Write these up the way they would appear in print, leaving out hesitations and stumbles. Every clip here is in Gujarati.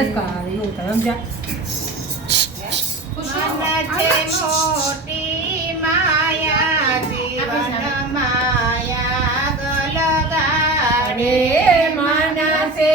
એવું થાય સમજ્યા. મોટી માયા જીવન માયા ગલગાડે મન છે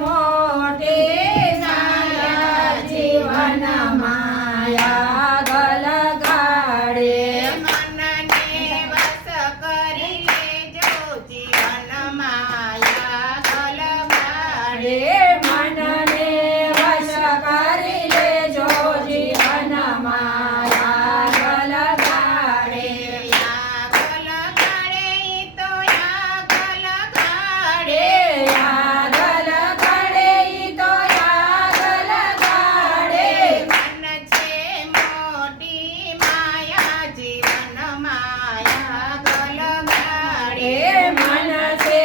મોટી માયા જીવન માયા ગલગાડે. મનને વશ કરી લેજો જીવન માયા ગલગાડે. મનને વશ કરી લેજો જીવન માયા ગલગાડે. યા ગલગાડે ઈ તો યા ગલગાડે. યા ગલગાડે ઈ તો યા ગલગાડે. મન છે મોટી માયા જીવન માયા ગલગાડે. મન છે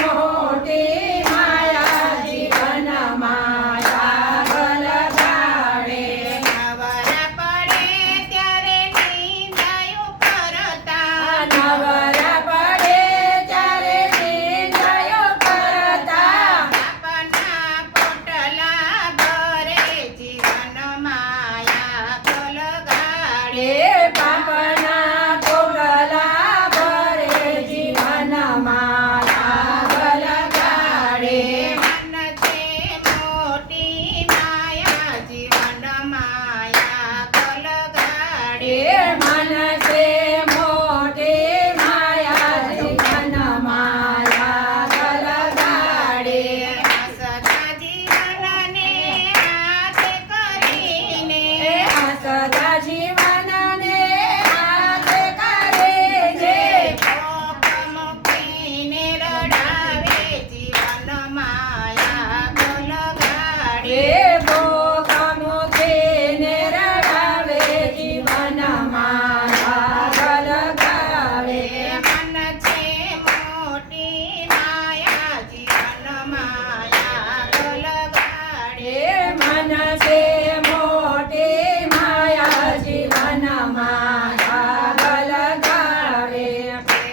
મોટી માયા જીવન માયા ગલગાડે. નવરા પડે ત્યારે નિંદાયું કરતા. નવરા પડે ત્યારે નિંદાયો કરતા. બાપના પોટલા ભરે જીવન માયા ગલગાડે. પાપના પોટલા ભરે જીવન માયા ગલગાડે. મન છે મોટી માયા જીવન માયા ગલગાડે. મન છે મોટી માયા જીવન માયા ગલગાડે. સદા જીવનને હાથે કરીને સદા જીવનને હાથ કરે છે. ભોગ મૂકીને રડાવે જીવન માયા ગલગાડે. ભોગ મૂકીને રડાવે જીવન માયા ગલગાડે. મન છે મોટી માયા જીવન માયા ગલગાડે. મન છે મોટી માયા જીવન માયા ગલગાડે.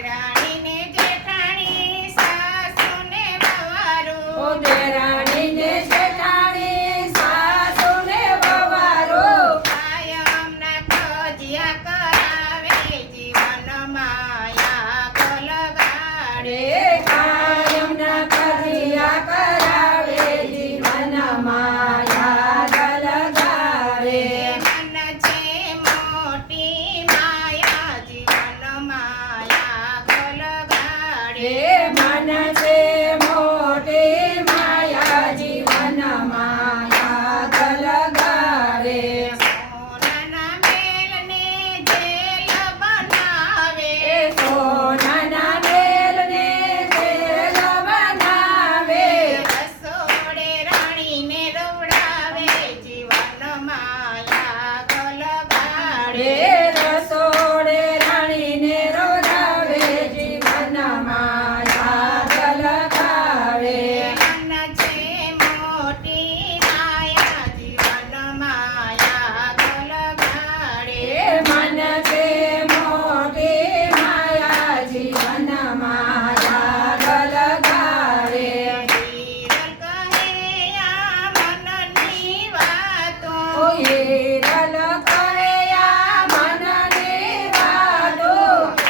રાણીને જેઠાણી સાસુને વવારું. દેરાણીને જેઠાણી સાસુને વવારો. કાયમના કજિયા કરાવે જીવન માયા ગલગાડે. કાયમના કજિયા કરાવે જીવન માયા ગલગાડે. મન છે મોટી માયા જીવન માયા ગલગાડે. મન છે મોટી માયા જીવન માયા ગલગાડે. સોનાના મેલને જેલ બનાવે. સોનાના બેલને જેલ બનાવે. રસોડે રાણીને રવડાવે જીવન માયા ગલગાડે. રસોડે રાણીને રોડાવે જીવન માયા ગલગાડે. મન છે મોટી માયા જીવન માયા ગલગાડે. મન છે મોટી માયા જીવન માયા ગલગાડે. હિરલ કહે આ મનની વાતો. હિરલ કહે આ મનની વાતો.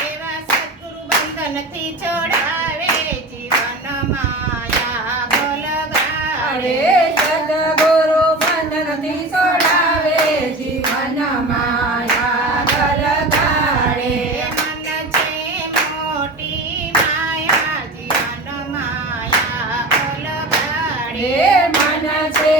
એવા સદ્ગુરુ બંધનથી છોડાવે જીવન માયા ગલગાડે. સદગુરુ બંધનથી છોડાવે જીવન માયા ગલગાડે. મન છે મોટી માયા જીવન માયા ગલગાડે. મન છે